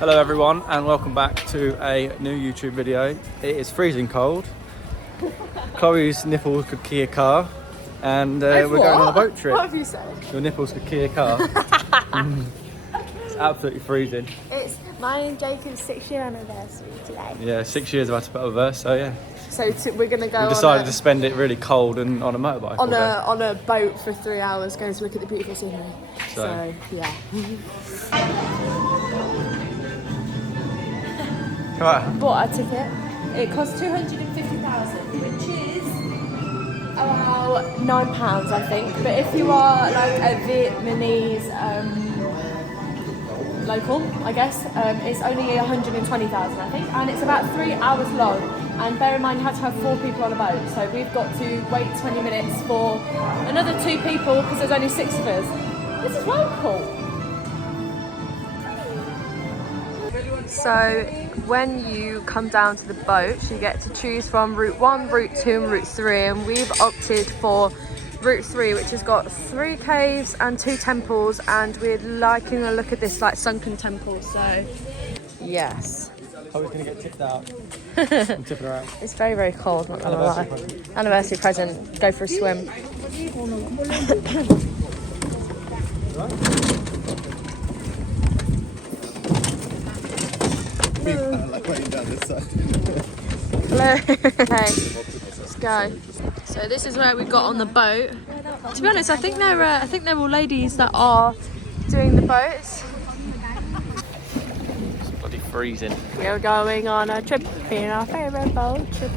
Hello everyone and welcome back to a new YouTube video. It is freezing cold. Chloe's nipples could key a car and we're going on a boat trip. What have you said? Your nipples could key a car. It's absolutely freezing. It's mine and Jacob's 6-year anniversary today. Yeah, 6 years of Atapetaverse, so yeah. So we're going to go We decided to spend it really cold and on a motorbike on a boat for 3 hours going to look at the beautiful scenery. So yeah. Come on. Bought a ticket. It costs 250,000, which is about £9, I think. But if you are like a Vietnamese local, I guess, it's only 120,000, I think, and it's about 3 hours long. And bear in mind, you have to have 4 people on a boat, so we've got to wait 20 minutes for another 2 people because there's only 6 of us. This is well cool. So when you come down to the boat, you get to choose from route 1, route 2 and route 3, and we've opted for route 3, which has got 3 caves and 2 temples, and we're liking a look at this like sunken temple, so yes. Chloe's going to get tipped out. I'm tipping her out. It's very, very cold, not gonna lie. Anniversary present, go for a swim. Hello. Hey, let's go. So this is where we got on the boat. To be honest, I think they're all ladies that are doing the boats. It's bloody freezing. We're going on a trip in our favourite boat trip.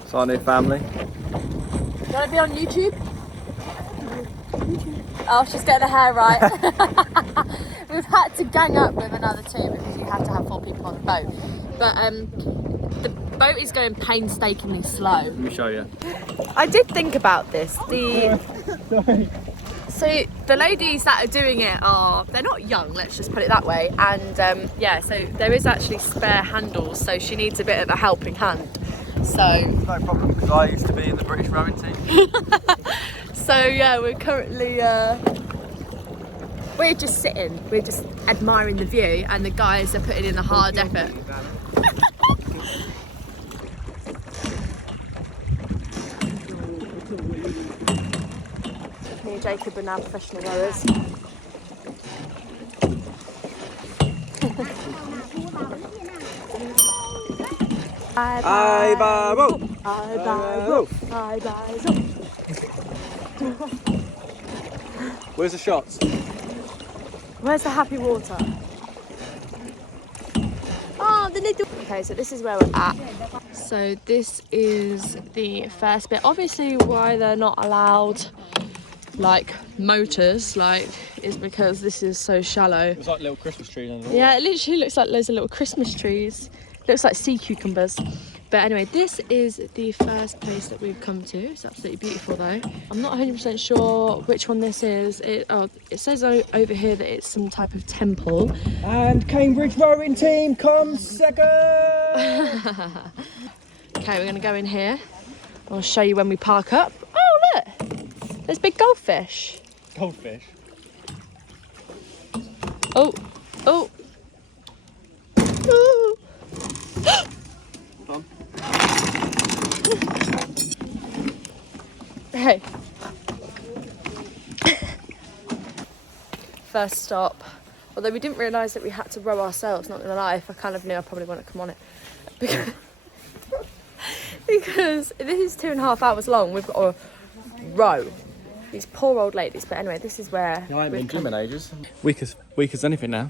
It's our new family. You want to be on YouTube? Oh, she's getting her hair right. We've had to gang up with another 2 because you have to have 4 people on the boat. But the boat is going painstakingly slow. Let me show you. I did think about this. So the ladies that are doing it they're not young, let's just put it that way. And yeah, so there is actually spare handles, so she needs a bit of a helping hand. So No problem, because I used to be in the British rowing team. So yeah, we're currently we're just sitting, we're just admiring the view, and the guys are putting in the hard effort. Me and Jacob are now professional rowers. Bye bye. Where's the shots? Where's the happy water? Oh, the little... Okay, so this is where we're at. So this is the first bit. Obviously why they're not allowed like motors is because this is so shallow. It's like little Christmas trees under Yeah, it literally looks like loads of little Christmas trees. Looks like sea cucumbers. But anyway, this is the first place that we've come to. It's absolutely beautiful though. I'm not 100% sure which one this is. It says over here that it's some type of temple. And Cambridge rowing team comes second. Okay, we're gonna go in here. I'll show you when we park up. Oh look, there's big goldfish. Goldfish. Oh, oh. Ooh. Hold on. Hey. First stop. Although we didn't realise that we had to row ourselves, not gonna lie. If I kind of knew, I probably wouldn't come on it. Because this is 2.5 hours long. We've got to row. These poor old ladies. But anyway, this is where I ain't been gym in ages. Weak as anything now.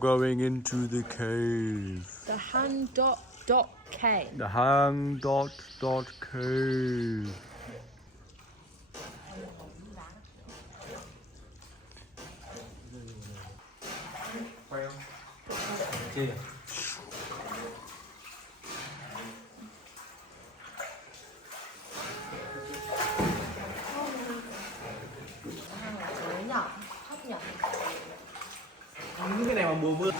going into the cave. The Han K. The Han cave. Những cái này mà mùa mưa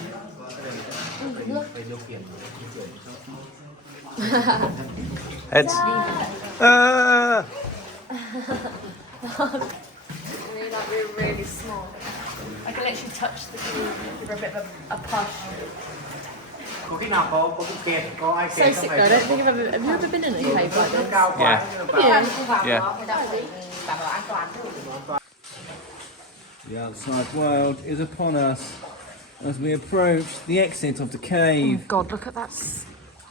phải điều khiển. Heads. We're really small. I can literally touch the key for a bit of a push. Có khi nào có kẹt, có ai So kẹt sick không though. I phải? don't think have you ever been in a cave like this? Cao quá. Yeah. Yeah. The outside world is upon us as we approach the exit of the cave. Oh God, look at that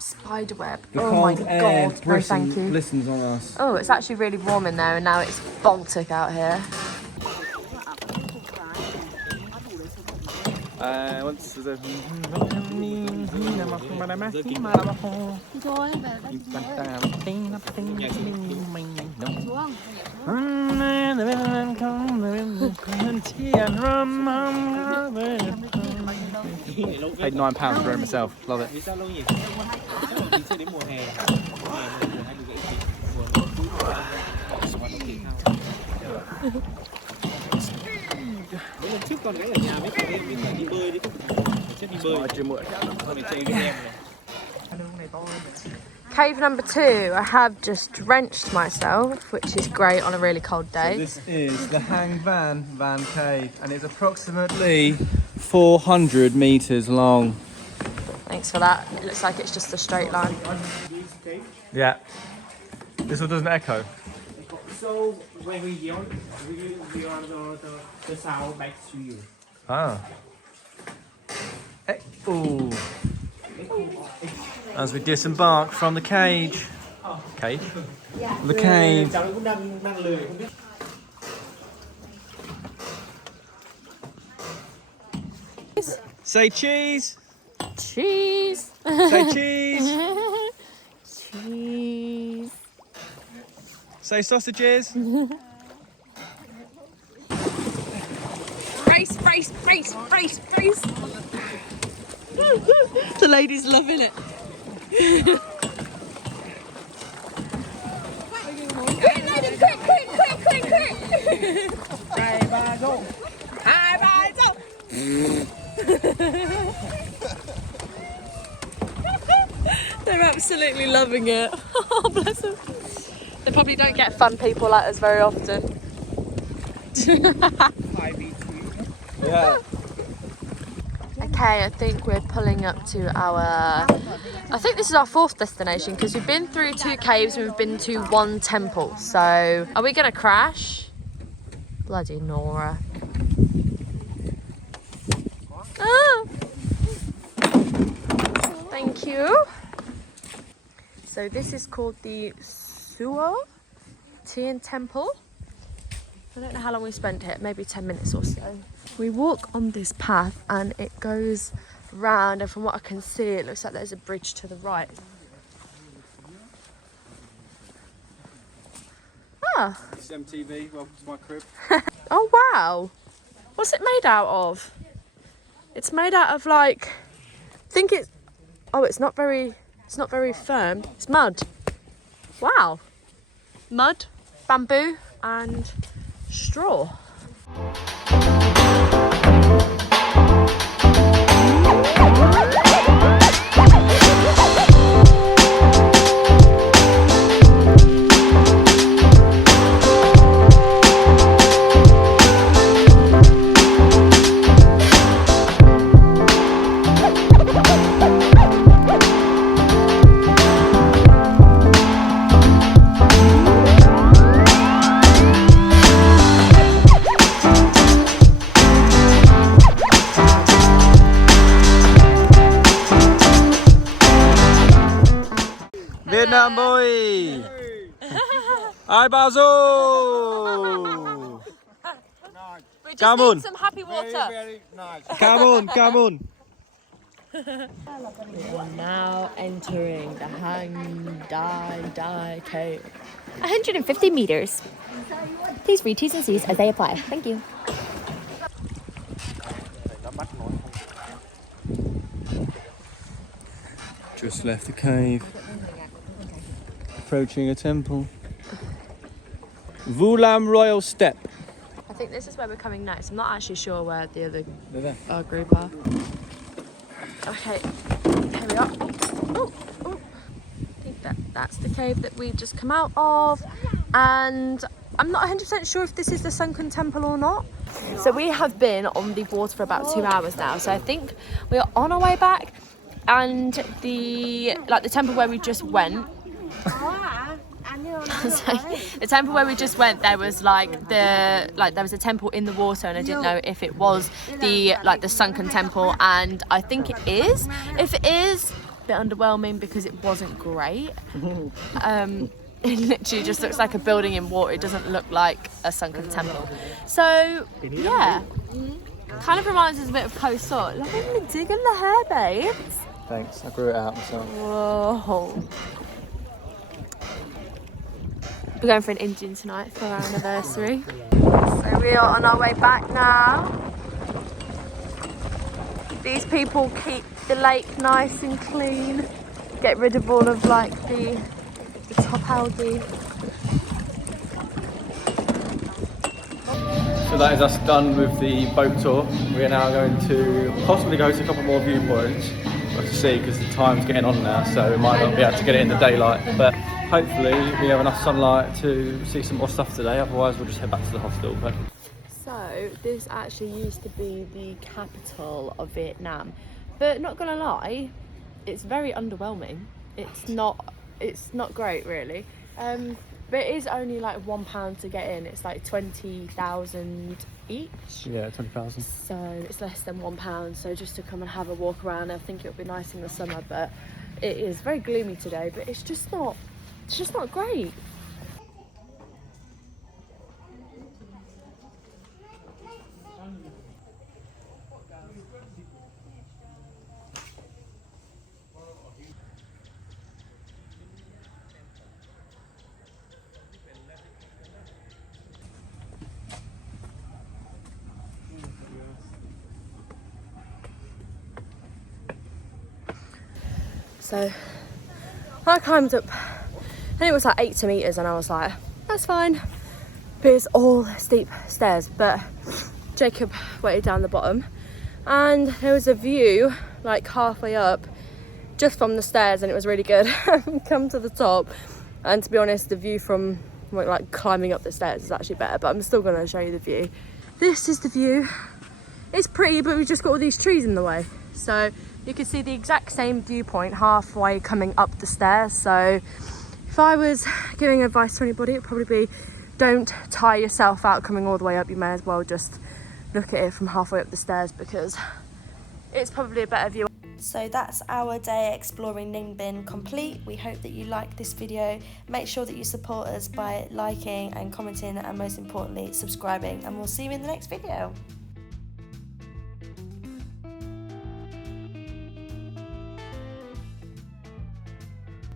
spider web. The Oh my cold air God. No, thank you. glistens on us. Oh, it's actually really warm in there, and now it's Baltic out here. Once the paid £9 for it myself. Love it. Vì sao lâu nhỉ? Mình sẽ đến mùa hè. Mấy lần trước con gái ở nhà với cả đi bơi đi, chết đi bơi. Con này chơi với em này. Cave number 2, I have just drenched myself, which is great on a really cold day. So this is the Hang Van Cave, and it's approximately 400 meters long. Thanks for that. It looks like it's just a straight line. Yeah. This one doesn't echo. So when we yell, we are the sound back to you. Ah. Ooh. As we disembark from the cage. Cave? The cave. Cháu cũng đang lười không biết. Say cheese. Cheese! Say cheese. Cheese. Say sausages. Race, race, race, race, race. The lady's loving it. Quick, lady, quick, quick, quick, quick, quick. Hai ba go. Hai, ba, go. They're absolutely loving it. Oh, bless them. They probably don't get fun people like us very often. Yeah. Okay, I think we're pulling up to our... I think this is our 4th destination because we've been through 2 caves and we've been to 1 temple. So, are we going to crash? Bloody Nora. Ah! Thank you. So this is called the Suo Tian Temple. I don't know how long we spent here, maybe 10 minutes or so. We walk on this path and it goes round, and from what I can see it looks like there's a bridge to the right. Ah. This is MTV, welcome to my crib. Oh wow. What's it made out of? It's made out of like, I think it's, oh it's not very firm. It's mud. Wow. Mud, bamboo and straw. Vietnam boy! Ai bao du! We just Come need on. some happy water. Very nice. Come on, come on. We are now entering the Hang Dai Cave. 150 meters. Please read T's and C's as they apply. Thank you. Just left the cave. Approaching a temple. Vulam Royal Step. I think this is where we're coming next. I'm not actually sure where the other They're there. group are. Okay, here we are. Oh. I think that's the cave that we just come out of. And I'm not 100% sure if this is the sunken temple or not. So we have been on the water for about 2 hours now. So I think we're on our way back. And the temple where we just went. So the temple where we just went, there was there was a temple in the water, and I didn't know if it was the sunken temple, and I think it is. If it is, a bit underwhelming because it wasn't great. It literally just looks like a building in water. It doesn't look like a sunken temple. So yeah, kind of reminds us a bit of Koh Sot. Look at me digging the hair, babes. Thanks, I grew it out myself. Whoa. We're going for an Indian tonight for our anniversary. So we are on our way back now. These people keep the lake nice and clean. Get rid of all of the top algae. So that is us done with the boat tour. We are now going to possibly go to a couple more viewpoints. We'll have to see because the time's getting on now, so we might not be able to get it in the daylight. But hopefully we have enough sunlight to see some more stuff today. Otherwise we'll just head back to the hostel. But so this actually used to be the capital of Vietnam, but not gonna lie, it's very underwhelming. It's not great really. But it is only £1 to get in. It's 20,000 each. yeah, 20,000. So it's less than £1. So just to come and have a walk around, I think it would be nice in the summer. But it is very gloomy today. But it's just not great. So I climbed up, and it was 80 metres, and I was like, that's fine. But it's all steep stairs. But Jacob waited down the bottom, and there was a view halfway up just from the stairs, and it was really good. Come to the top, and to be honest, the view from climbing up the stairs is actually better, but I'm still going to show you the view. This is the view. It's pretty, but we've just got all these trees in the way. So you can see the exact same viewpoint halfway coming up the stairs. So if I was giving advice to anybody, it'd probably be don't tire yourself out coming all the way up. You may as well just look at it from halfway up the stairs because it's probably a better view. So that's our day exploring Ninh Binh complete. We hope that you like this video. Make sure that you support us by liking and commenting, and most importantly subscribing, and we'll see you in the next video.